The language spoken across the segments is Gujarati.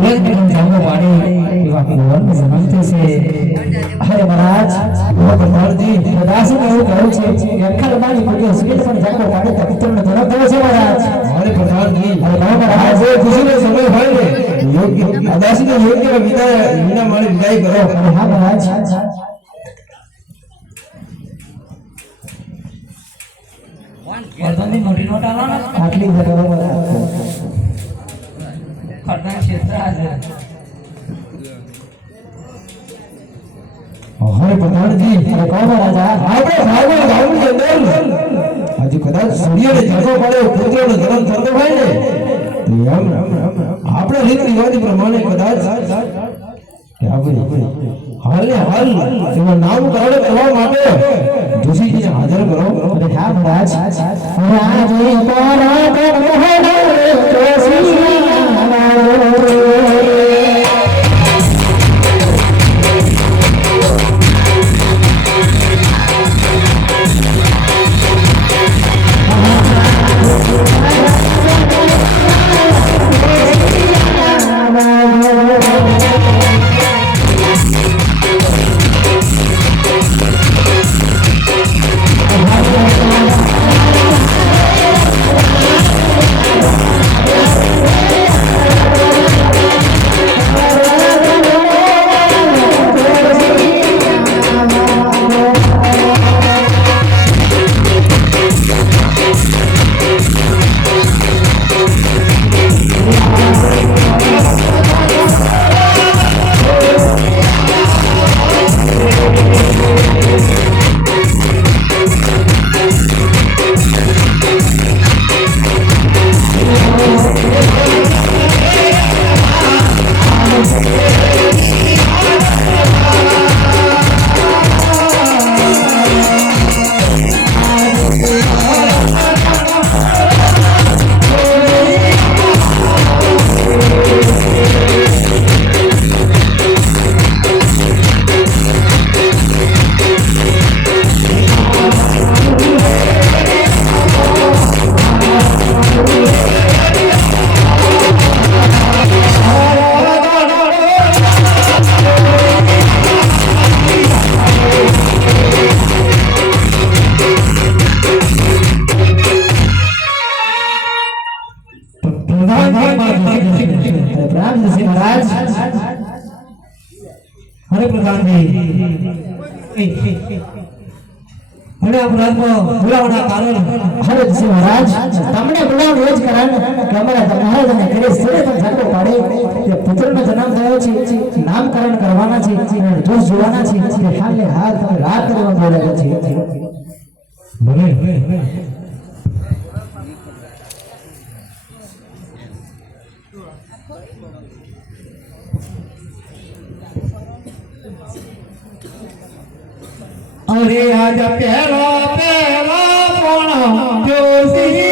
सूरज निकल जाऊंगा पानी एवं भगवान में समझते से अरे महाराज वो भगवान जी दासी ने वो कहूं छे अखल मानी को हॉस्पिटल में जाकर पानी का पुत्र ने धरम देव छे महाराज अरे प्रधान जी अरे महाराज वो खुशी नो समय હોય ને યોગ્ય દાસી ને યોગ્ય વિના મારી વિદાય કરો અરે હા महाराज वर्तन मोटी नोट आला ना आटली बरोबर खरदान क्षेत्र आज अरे प्रधान जी अरे कौन राजा આપણે ભાગો ગામની અંદર હજુ કદાચ સૂર્યને જગો પડે પુત્રનો જન્મ થતો હોય ને તો એમ આપણે રીત રિવાજ પ્રમાણે કદાચ કે આપણે હાલને હાલ તેમાં નામકરણ કરવા માટે જોશીજીને હાજર કરો અરે હા મહારાજ રાજે કોણ કહો જોશી अरे प्रधान जी अरे अपराध को बुलावना कारण अरे जी महाराज તમને बुलाव એ જ કારણ કે અમારા મહારાજ ને ઘરે સ્થળે પણ ઝાકો પાડે કે પુત્રનો જન્મ થયો છે નામકરણ કરવાના છે અને જોશ જોવાના છે કે હાલે હાલ તમે રાત કરવા બોલાવ્યા છે ભલે अरे आज पहला पहला कोण जोशी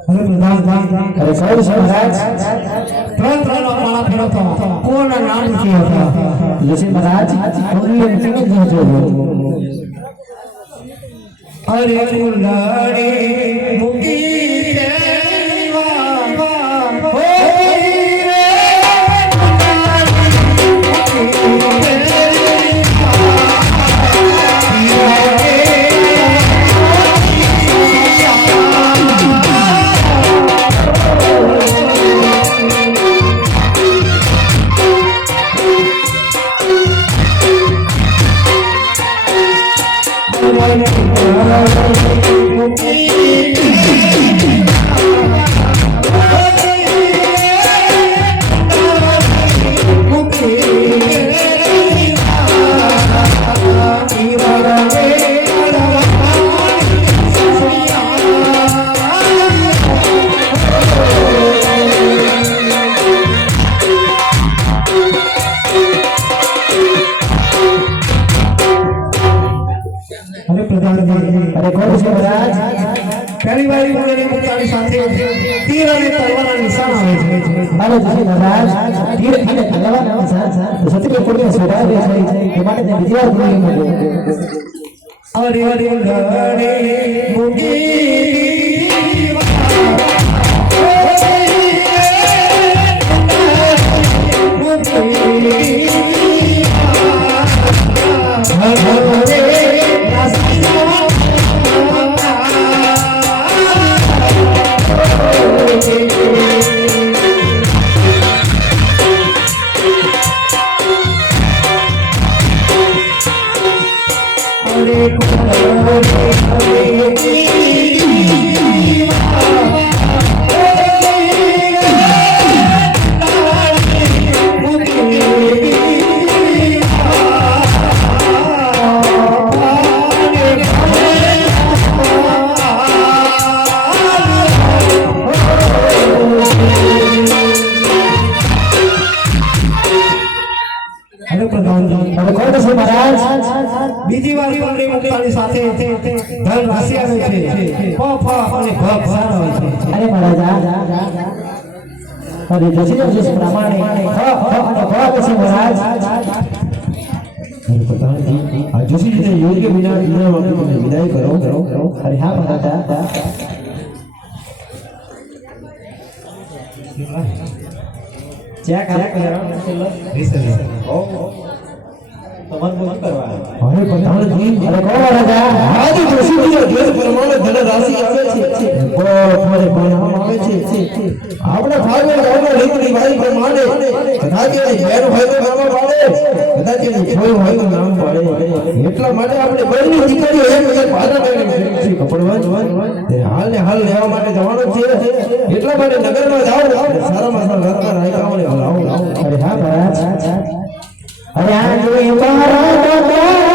હવે પ્રધાન અરે સાહેબ મહારાજ ત્રણ માળા ફેરવતો કોના નામ થી હતા જસી મહારાજ કોની કેને જીજો અરે ફૂલડી મૂકી દેવા હો અરે કોણ છે મહારાજ પહેલી વારી બોલેને પોતાની સાથે તીર અને તલવારના નિશાન આવે છે મારો જસી મહારાજ તીર અને તલવારના નિશાન તો સત્ય કોને સોડાવે છે કે માટે તે બીજી વાર બોલી મને અરે ફૂલડી મૂકી બીજી વાર ફૂલડી મૂકતાની સાથે ધન રાશિ આવે છે ફ અને ભ સાર આવે છે અરે મહારાજ અરે જસી પ્રમાણે અને પછી મહારાજ પ્રધાનજી આ જસી રીતે યોગ્ય વિના વિદાય કરો અરે હા મહારાજ ચેક કરાવો તમાર બોલ કરવા અરે પ્રધાનજી અરે કોણ રાજા આજ પ્રસિદ્ધિ દેશ પ્રમાણે ધન રાશિ આવે છે કોરે પરિણામ આવે છે આપણે ભાગે ગામના રીતની વારી પ્રમાણે કદાચ એની બેન હોય તો નામ પાડે કદાચ એની કોઈ હોય તો નામ પાડે એટલા માટે આપણે બંને દીકરીઓ એક પાદા કરીને છે કપડવંત તે હાલ લેવા માટે જવાનો છે એટલા માટે નગરમાં જાઓ સારામાં સારા ઘરમાં રાયકાઓને લાવો અરે હા મહારાજ અરે આ જોઈ મારા દાદા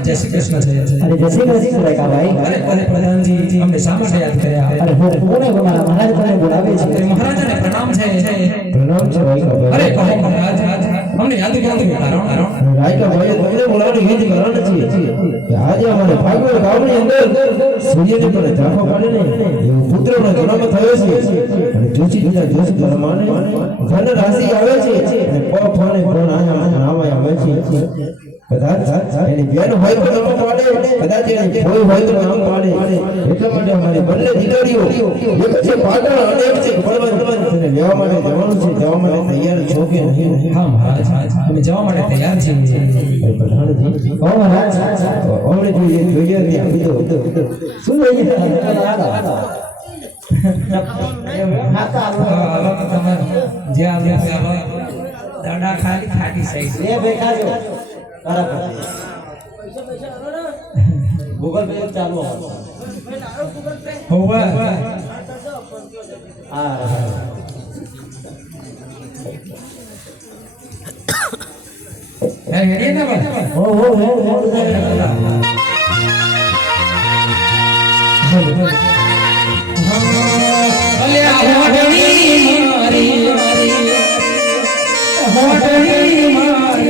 જય શ્રી કૃષ્ણ જય અરે જય શ્રી કૃષ્ણ રેખા ભાઈ અરે અરે પ્રધાનજી અમને શા માટે યાદ કર્યા અરે કોને તમારા મહારાજ કોને બોલાવે છે મહારાજાને પ્રણામ છે પ્રણામ છે રાયકા અરે ભાઈ કહો મહારાજ અમને યાદ ક્યાં થયું કારણ રાયકા ભાઈ તમને બોલાવવાની હિત કારણ છે કે આજે અમારે ભાગવત ગામની અંદર સૂર્યની પર ઝાંખો પાડે ને એવો પુત્રનો જન્મ થયો છે અને જોશી બીજા જોશી પ્રમાણે ધન રાશિ આવે છે અને પફ અને પણ આયા નામ આવે છે કદાચ એની બેન હોય તો નામ પાડે કદાચ એની કોઈ હોય તો નામ પાડે એટલા માટે અમારી બંને દીકરીઓ એક છે પાટણ અને એક છે બળવંત અને લેવા માટે જવાનું છે જવા માટે તૈયાર છો કે નહીં હા મહારાજ અમે જવા માટે તૈયાર છીએ પ્રધાનજી ઓ મહારાજ ઓમણે જોઈએ ત્યાં બીજો શું લઈ ગયા હાલો તમે જે આવ્યા છે હાલો દાડા ખાલી ખાટી સાઈઝ લે ભાઈ ખાજો બરાબર ગૂગલ પે ચાલુ હોવા હા હે હેડી ને બસ હો અલે હોટણી મારી હોટણી મારી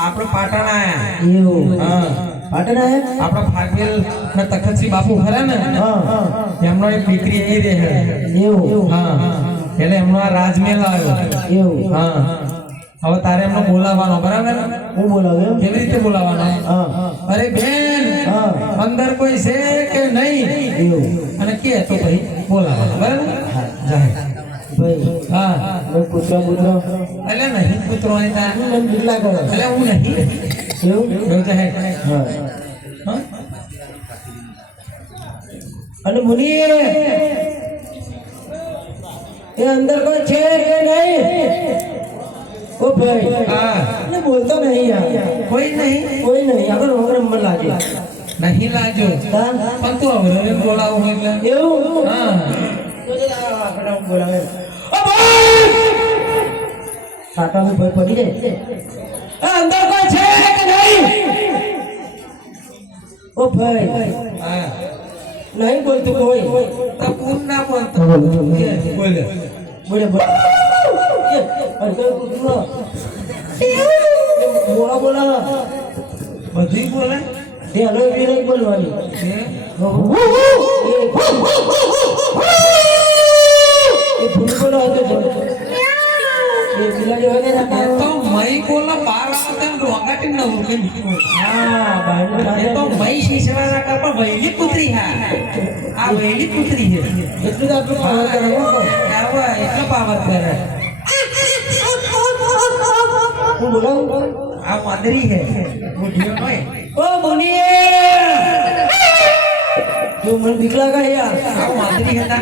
આપણે પાટણ આયા એવું હા પાટણ આયા આપણા ફાગવેલ ના તખતસિંહ બાપુ ખરા ને એમનો એક દીકરી એ રહે એવું હા એટલે એમનો આ રાજમહેલ આવ્યો એવું હા હવે તારે એમનો બોલાવવાનો બરાબર હું બોલાવ્યો કેવી રીતે બોલાવવાનો અરે બેન અંદર કોઈ છે કે નહીં એવું અને કે તો ભાઈ બોલાવવાનો બરાબર જાય ભાઈ હા પુત્ર એટલે નહીં પુત્રો કેટલા કરો એટલે હું નહીં એવું એવું છે હા હા અને મુનિ એ અંદર કોઈ છે કે નહીં ઓ ભાઈ હા ને બોલતો નહીં યાર કોઈ નહીં આગળ વગર મન લાગે નહીં લાજો પણ તું હવે બોલાવો એટલે એવું હા બોલાવે કાટાનું ભય પડી જાય અંદર કોઈ છે કે નહીં ઓ ભાઈ હા નહીં બોલતું કોઈ તો પૂર ના બોલતો બોલે બોલે બોલા બોલા બધી બોલે તે હલો એવી નહીં બોલવાની એ ભૂલ બોલો હતો એ બિલાડી હોય ને તો મઈ બોલા બાર આવતા રોગાટી ન ઉકેલ હા ભાઈ એ તો મઈ શીશવાના કા પણ વૈલી પુત્રી હા આ વૈલી પુત્રી છે એટલું તો આપણું પાવર કરવું આવા એટલો પાવર કરે હું બોલાવું આ મંદરી છે બુઢિયો નોય ઓ મુનિ તું મને બીક લાગે યાર આ માદરી હતા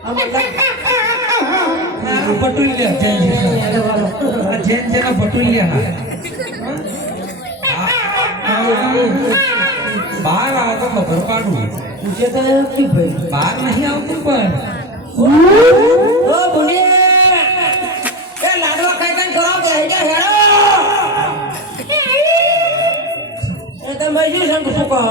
આ મતલબ આ પટુલિયા જૈન છે આ જૈન છે ના પટુલિયા બહાર આવો તો ખબર પાડું પૂછે તો કી ભાઈ બહાર નહીં આવતું પણ ઓ બુની એ લાડવા ખાઈ ખાઈ કરો કે હેડા હેડો એ તમે શું સંગ શું કહો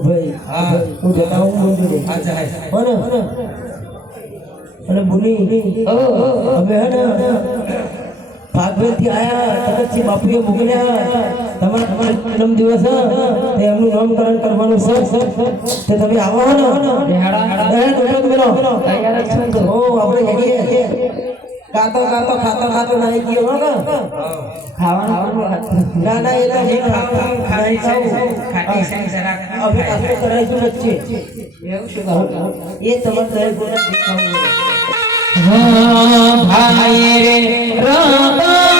ભાઈ હા હું જતા હું મંદિરે આ જાય અને બોલી હવે હે ને ભાગવત થી આયા તરતથી બાપુએ મોકલ્યા તમારા જન્મ દિવસ તે એમનું નામકરણ કરવાનું છે તે તમે આવો ને ઓ આપણે જઈએ ગાતો ગાતો ખાતો ખાતો નહીં ગયો હો ને ખાવાનું ના ના એલા જે ખાવાનું ખાઈ ખાટી છે જરા હવે આપણે કરાઈશું વચ્ચે એવું શું કહું એ તમારે દરેક ગુના દેખાવું ભાઈ રે રબારીરા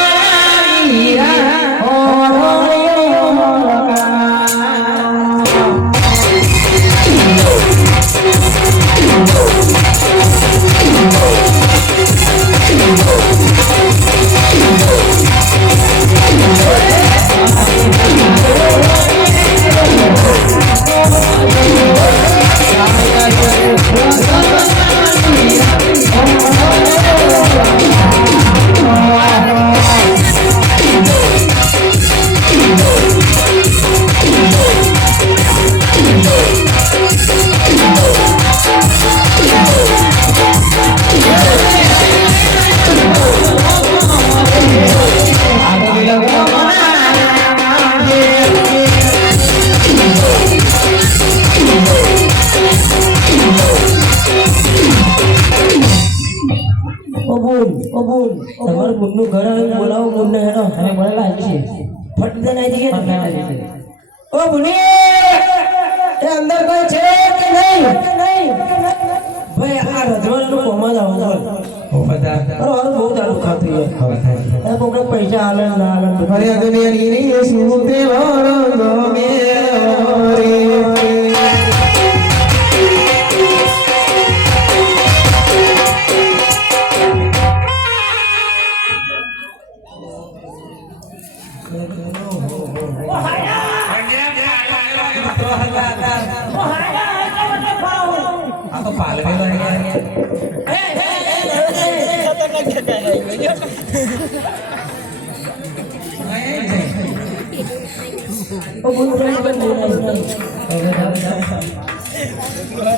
તમારું મુન્નું ઘર આવીને બોલાવો મુન્ને હેડો અમે બોલાવા છીએ ફટ દે નાઈ જઈએ ઓ મુની એ અંદર કોઈ છે કે નહીં ભાઈ આ રજવાડનું કોમા જાવ બોલ ઓ બધા અરે બહુ દારૂ ખાતું યાર એ કોકને પૈસા આલે ના આલે ફરિયાદ મેરી ની સુતે વાળો ગમે રે આ તો પાલવેલો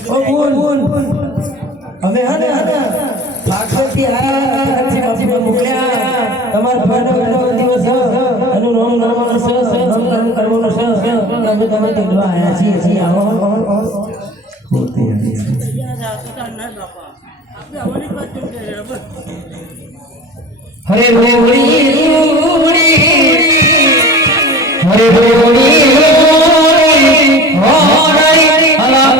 ઓ બોલ અમે હને ભાગવતી આયા બાપુને મોકલ્યા તમારા ભાઈનો દિવસ એનું નામ કરવાનું છે તમે તેડવા આયા છીએ આવો હરે રોડી રોડી હરે રોડી રોડી હોરી અલા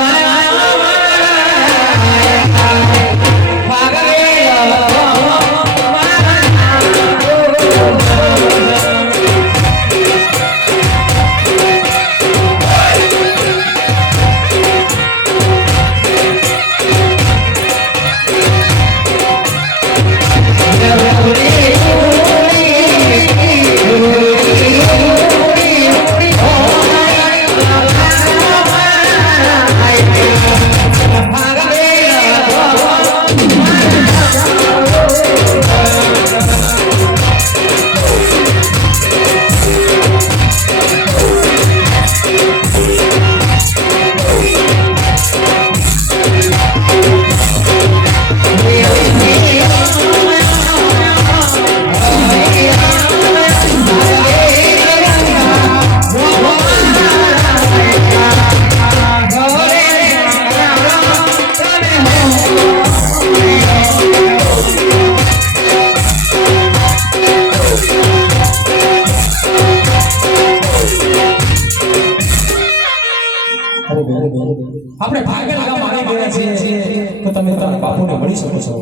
આપણે ભાગલ ગામ આવી ગયા છીએ તો તમે તમારા બાપુને મળી શકો છો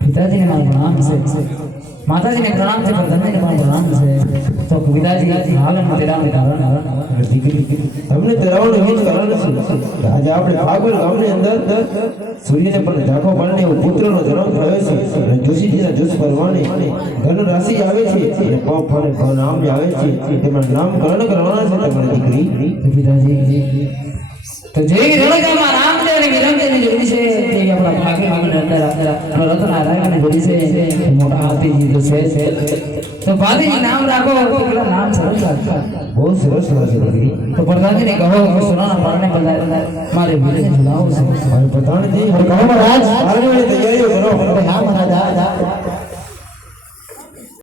પિતાજીને મારું પ્રણામ છે માતાજીને પ્રણામ છે પણ તમને મારું પ્રણામ છે તો પિતાજી હાલમાં તેરાનું કારણ દીકરી તમને તેરાવાનું એ જ કારણ છે આજે આપણે ભાગવલ ગામની અંદર સૂર્યને પણ ઝાંખો પાડીને એવો પુત્રનો જન્મ થયો છે અને જોશીજીના જોશ પરવાને ઘન રાશિ આવે છે અને પપ અને ઘન નામ આવે છે તેમાં નામકરણ કરવાના છે તમારી દીકરી પિતાજી તો જે રણગામમાં રામદેવ અને વિરમદેવની જોડી છે તે આપણા ભાગ્ય ભાગની અંદર રત્નારાયણની જોડી છે મોટા હાથીજી તો છે તો ભાતીજી નામ રાખો તો કેટલા નામ સરસ લાગતા બહુ સરસ લાગે દીકરી તો પ્રધાનજીને કહો કે સોનાના પારણે બધા મારે વીરને ઝુલાવો છે હવે પ્રધાનજી હવે કહો મહારાજ પારણીની તૈયારીઓ કરો હા મહારાજ